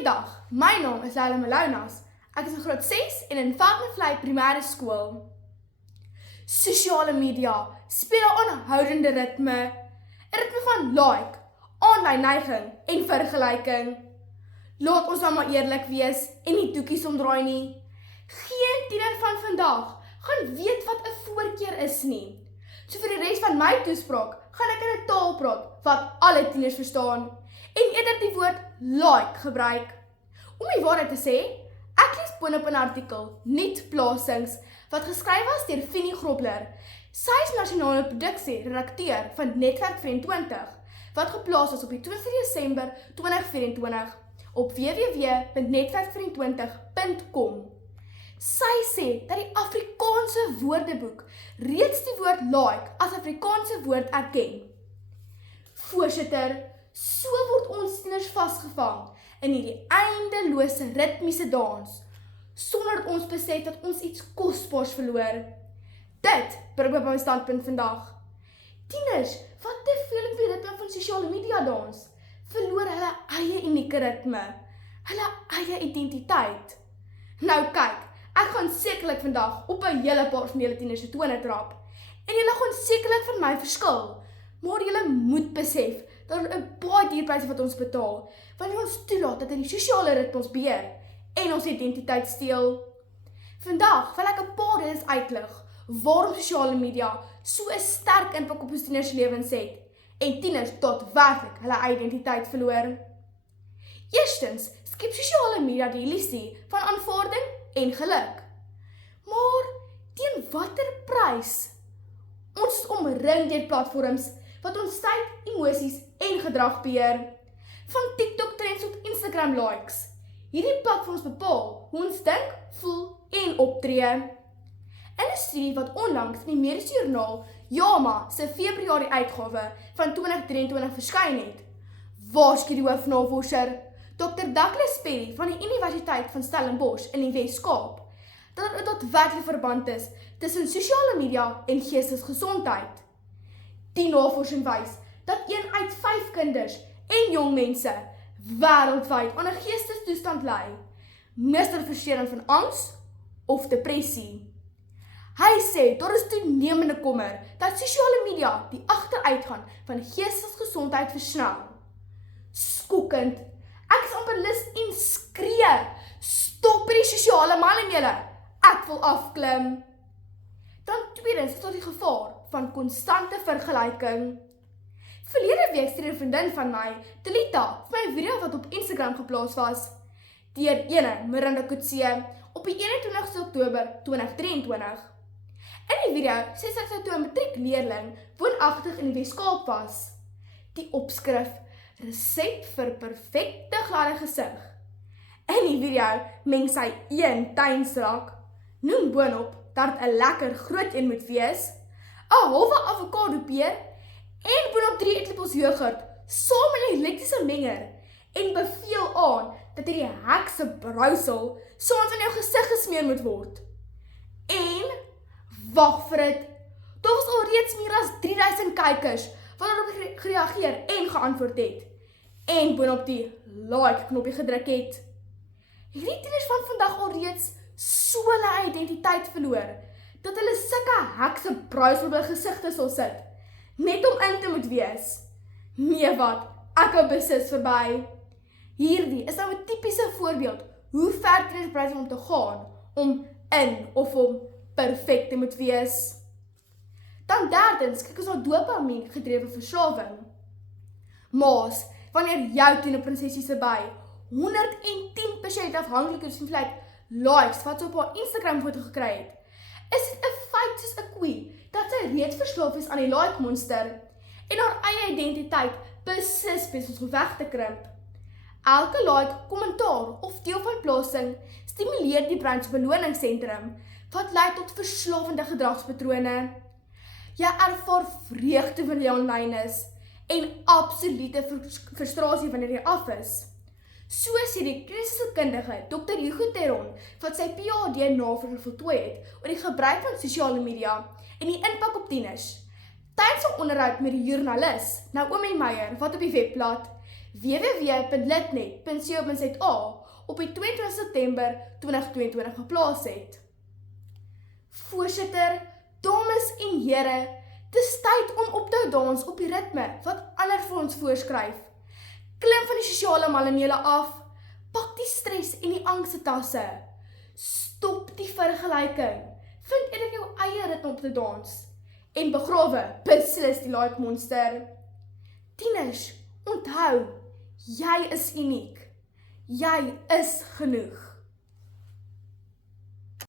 Goeiedag, my naam is Leila Malounas. Ek is in graad 6 en in Vatenvlei primêre skool. Sosiale media speel 'n aanhoudende ritme. 'n Ritme van like, aanlyn neiging en vergelyking. Laat ons nou maar eerlik wees en nie doekies omdraai nie. Geen tiener van vandag gaan weet wat 'n voorkeur is nie. So vir die res van my toespraak gaan ek in 'n taal praat wat alle tieners verstaan en eerder die woord like gebruik. Om die waarheid te sê, ek lees boonop 'n artikel, Nuutplasings, wat geskryf was deur Finnie Grobler. Sy is nasionale produksie-redakteur van Netwerk 24, wat geplaas is op die 20 Desember 2024 op www.netwerk24.com. Sy sê dat die Afrikaanse woordeboek reeds die woord like as Afrikaanse woord erken. Voorsitter, so word ons tieners vasgevang in hierdie eindelose ritmiese dans, sonder dat ons besef dat ons iets kosbaars verloor. Dit bring my by my standpunt vandag. Tieners wat te veel op die ritme van sosiale media dans, verloor hulle eie unieke ritme, hulle eie identiteit. Nou kyk, ek gaan sekerlik vandag op 'n hele paar van julle tieners se tone trap, en julle gaan sekerlik van my verskil, maar julle moet besef dat er 'n baie duur prys wat ons betaal, wanneer ons toelaat dat die sosiale ritme ons beheer en ons identiteit steel. Vandag wil ek 'n paar redes uitlig waarom sosiale media so 'n sterk impak op ons tieners se lewens het en tieners daadwerklik hulle identiteit verloor. Eerstens skep sosiale media die illusie van aanvaarding en geluk. Maar teen watter prys? Ons is omring deur platforms wat ons tyd, emosies en gedrag beheer. Van TikTok trends tot Instagram likes. Hierdie platforms bepaal hoe ons dink, voel en optree. In 'n studie wat onlangs in die Mediese Joernaal JAMA se Februarie uitgawe van 2023 verskyn het, waarsku die hoofnavorser Dr. Douglas Perry van die Universiteit van Stellenbosch in die Wes-Kaap dat daar 'n daadwerklike verband is tussen sosiale media en geestesgesondheid. Die navorsing wys dat 1 uit 5 kinders en jong mense wêreldwyd aan 'n geestestoestand ly, meestal versteuring van angs of depressie. Hy sê daar is toenemende kommer dat sosiale media die agteruitgaan van geestesgesondheid versnel. Skokkend. Ek is amper lus en skree. Stop by die sosiale man julle. Ek wil afklim. Dan tweedens is daar die gevaar van konstante vergelyking. Verlede week stuur 'n vriendin van my, Talita, vir my 'n video wat op Instagram geplaas was, deur ene Miranda Kutse, op die 21ste Oktober 2023. In die video sê sy dat toe 'n matriekleerling woonagtig in die Wes-Kaap was. Die opskrif, resep vir perfekte gladde gesig. In die video meng sy 1 tuinstrak, noem boonop dat dit 'n lekker groot een moet wees, 'n halwe avokado peer en boonop 3 eetlepels yoghurt saam in 'n elektriese menger en beveel aan dat hierdie hekse brousel saans in jou gesig gesmeer moet word. En wag vir dit, daar was alreeds meer as 3000 kykers wat daarop gereageer en geantwoord het en boonop die like knoppie gedruk het. Hierdie tieners van vandag alreeds so hulle identiteit verloor dat hulle sulke hekse bruisel by gesigte sal sit, net om in te moet wees. Nee wat, ek hou beslis verby. Hierdie is nou 'n tipiese voorbeeld hoe ver tieners bereid is om te gaan, om in of om perfek te moet wees. Dan derdens kyk ons na dopamien gedrewe verslawing. Maas, wanneer jou tienerprinsesie se by 110% afhanklik is van likes wat sy op haar Instagram foto gekry het, is dit 'n feit soos 'n koe dat sy reeds verslaaf is aan die like monster en haar eie identiteit beslis besig om weg te krimp. Elke like, kommentaar of deel van plasing stimuleer die brein se beloningssentrum wat lei tot verslawende gedragspatrone. Jy ervaar vreugde wanneer jy online is en absolute frustrasie wanneer jy af is. So sê die kliniese kundige Dr. Hugo Teron wat sy PhD navorsing voltooi het oor die gebruik van sosiale media en die impak op tieners. Tydens 'n onderhoud met die joernalis Naomi Meyer wat op die webblad www.litnet.co.za op die 22 September 2022 geplaas het. Voorsitter, dames en here, dis tyd om op te hou dans op die ritme wat ander vir ons voorskryf. Klim van die sosiale malemele af, pak die stres en die angste tasse. Stop die vergelyking, vind eerder jou eie ritme op te dans en begrawe beslis die like monster. Tieners, onthou, jy is uniek. Jy is genoeg.